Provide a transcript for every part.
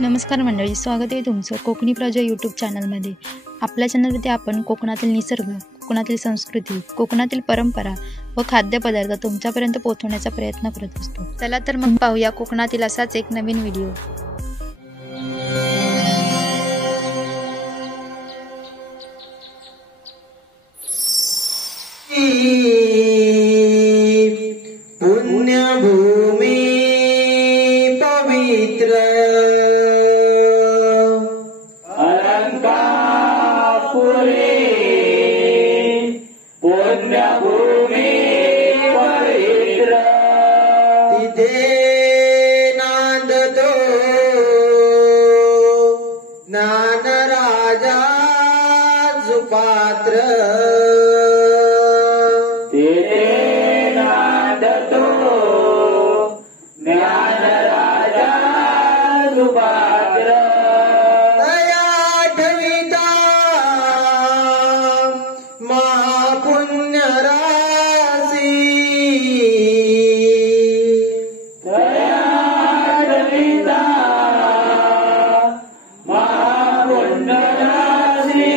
नमस्कार मंडळी, स्वागत आहे तुमचं कोकणी प्रजा यूट्यूब चॅनलमध्ये। आपल्या चॅनलमध्ये आपण कोकणातील निसर्ग, कोकणातील संस्कृती, कोकणातील परंपरा व खाद्यपदार्थ तुमच्यापर्यंत पोहोचवण्याचा प्रयत्न करत असतो। चला तर मग पाहूया कोकणातील असाच एक नवीन व्हिडिओ। पुण्यभूमी पवित्र पुण्यभूमी पवित्र तिथे नांदतो ज्ञानराजा सुपात्र तिथे नांदतो ज्ञानराजा सुपात्र महापुण्य राशी महापुण्य राशी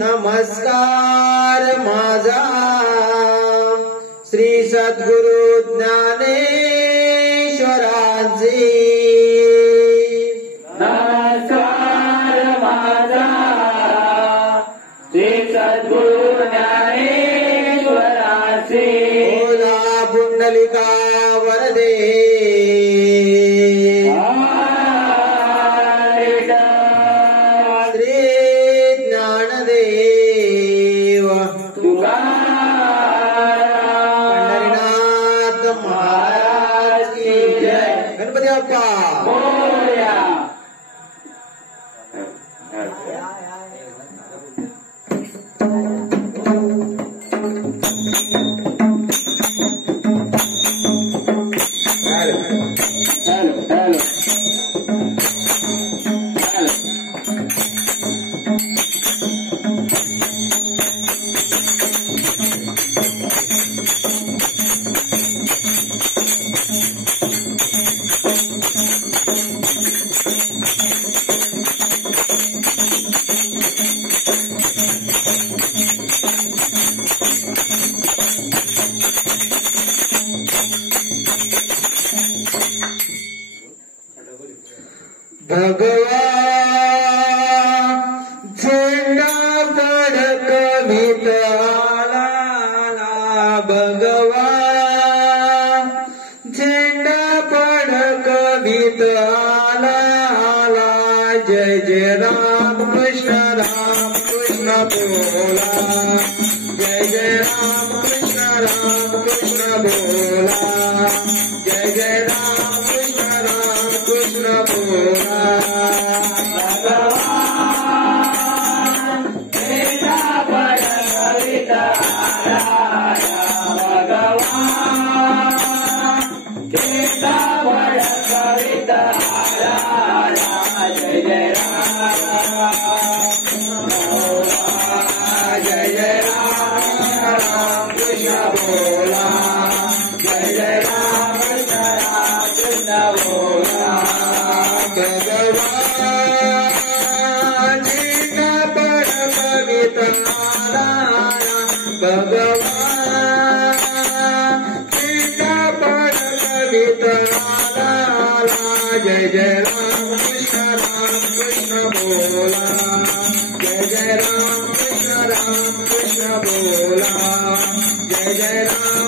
नमस्कार माझा श्री सद्गुरु ज्ञानेश्वरांचे नमस्कार माझा सद्गुरु ज्ञानेश्वरांचे बोला पुंडलिका वरदे श्री ज्ञानदेव पंढरीनाथ महाराज की जय। गणपती बाप्पा मोरया। भगवान झेंडा फडकवित आला, भगवान झेंडा फडकवित आला, जय जय राम कृष्ण बोला, जय जय राम कृष्ण बोला, जय जय राम कृष्ण बोला। भगवान झेंडा फडकवित आला, भगवान झेंडा फडकवित आला, जय जय राम जय जय राम कृष्ण बोला, जय जय राम कृष्ण बोला। भगवान झेंडा फडकवित आला, भगवान झेंडा फडकवित आला, जय जय राम कृष्ण बोला, जय जय राम कृष्ण बोला, जय जय राम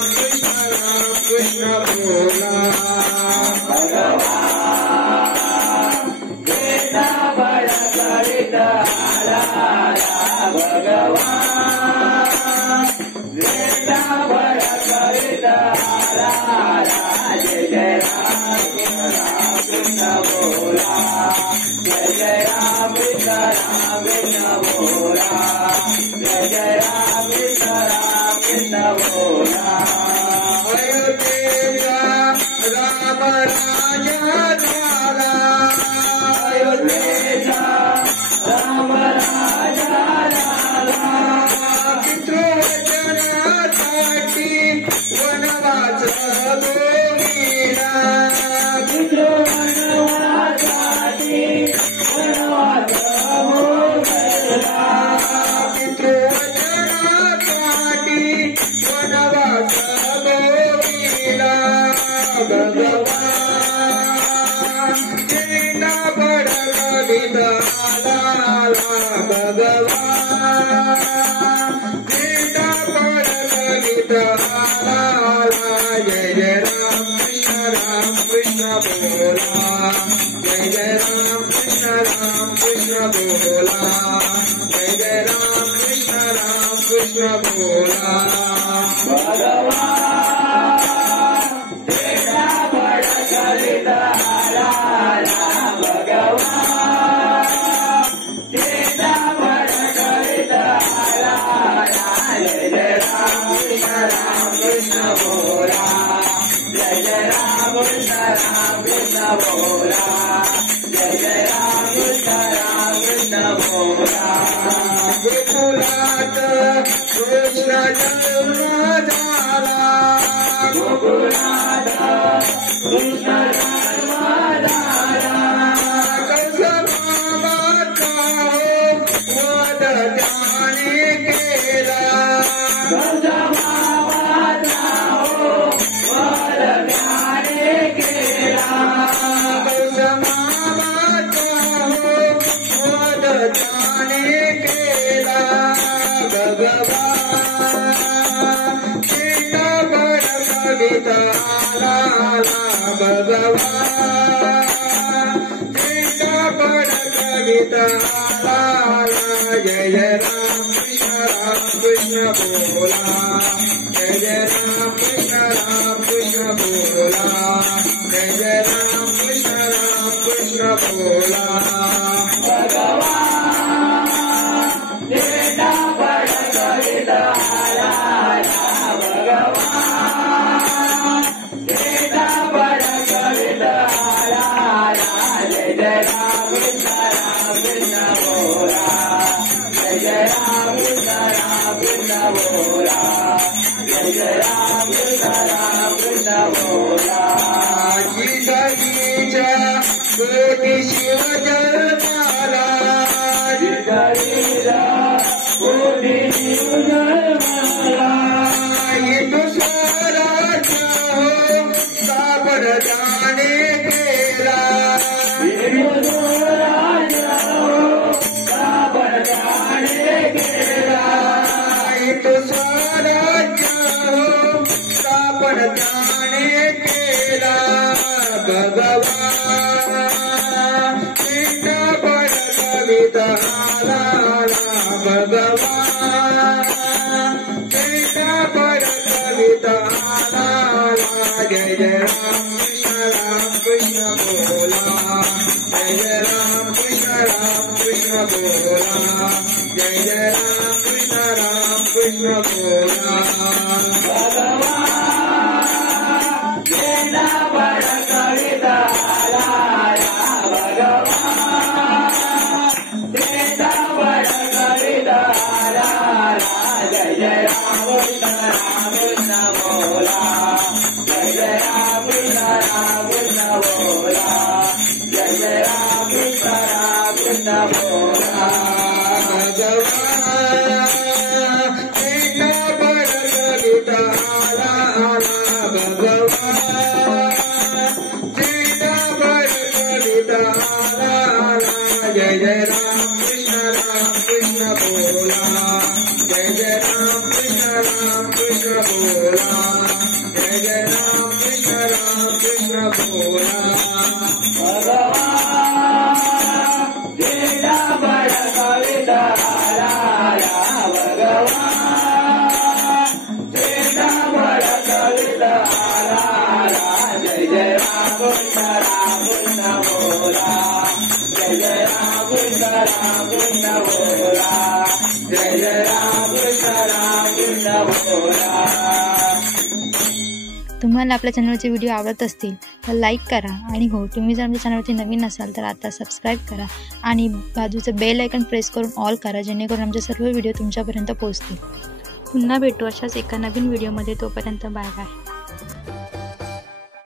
कृष्ण बोला। भगवान झेंडा फडकवित आला, भगवान झेंडा फडकवित आला, जय जय राम कृष्ण बोला, जय जय राम कृष्ण बोला, जय जय राम कृष्ण बोला। अयोध्येचा राम राजा झाला, अयोध्येचा राम राजा झाला, पितृवचनासाठी वनवास भोगिला, पितृवनवासा जय जय राम कृष्ण बोला, जय जय राम कृष्ण बोला। भगवान तेरा बड़ा चरिता भगवान तेरा बड़ा चरिता जय जय राम कृष्ण बोला, जय जय राम कृष्ण बोला, जय जय राम कृष्ण बोला। गोकुलात कृष्ण जन्म झाला, गोकुलात कृष्ण जन्म झाला, कंसबाबाचा वध त्याने केला, कंसबाबाचा वध त्याने केला, कंसबाबाचा वध त्याने केला। भगवान तेरा बड़ा कविता भगवान तेरा बड़ा कविता जय जय राम कृष्ण बोला, जय जय राम कृष्ण बोला, जय जय राम कृष्ण बोला। भगवान तेरा बड़ा कविता भगवान तेरा बड़ा कविता जय जय राम कृष्ण बोला, जय जय राम कृष्ण बोला, जय जय राम कृष्ण बोला। जिगरीच्या कोटी शिव जन्माला, जिगरीला कोटी शिव जन्माला, हिंदू स्वराज्य हो स्थापन त्याने केला, हिंदू स्वराज्य हो स्थापन त्याने केला, हिंदू स्वराज्य हो स्थापन त्याने केला। भगवान तेरा बड़ा कविता भगवान तेरा बड़ा कविता जय जय राम कृष्ण बोला, जय जय राम कृष्ण बोला, जय जय राम कृष्ण बोला। भगवान तेरा बड़ा कविता भगवान तेरा बड़ा कविता जय जय राम कृष्ण बोला, जय जय राम कृष्ण बोला, जय जय राम कृष्ण बोला। भगवान तेरा बड़ा कविता भगवान तेरा बड़ा कविता जय जय राम कृष्ण बोला, जय जय राम कृष्ण बोला, जय जय राम कृष्ण बोला। भगवान तेरा बड़ा कविता भगवान तेरा बड़ा कविता जय जय राम कृष्ण बोला, जय जय राम कृष्ण बोला, जय जय राम कृष्ण बोला। तुम्हाला आपल्या चॅनलचे व्हिडिओ आवडत असतील तर लाईक करा आणि हो, तुम्ही जर आमच्या चॅनलवरती नवीन असाल तर आता सबस्क्राईब करा आणि बाजूचं बेल आयकॉन प्रेस करून ऑल करा, जेणेकरून आमचे सर्व व्हिडिओ तुमच्यापर्यंत पोहोचतील। पुन्हा भेटू अशाच एका नवीन व्हिडिओमध्ये, तोपर्यंत बाय बाय।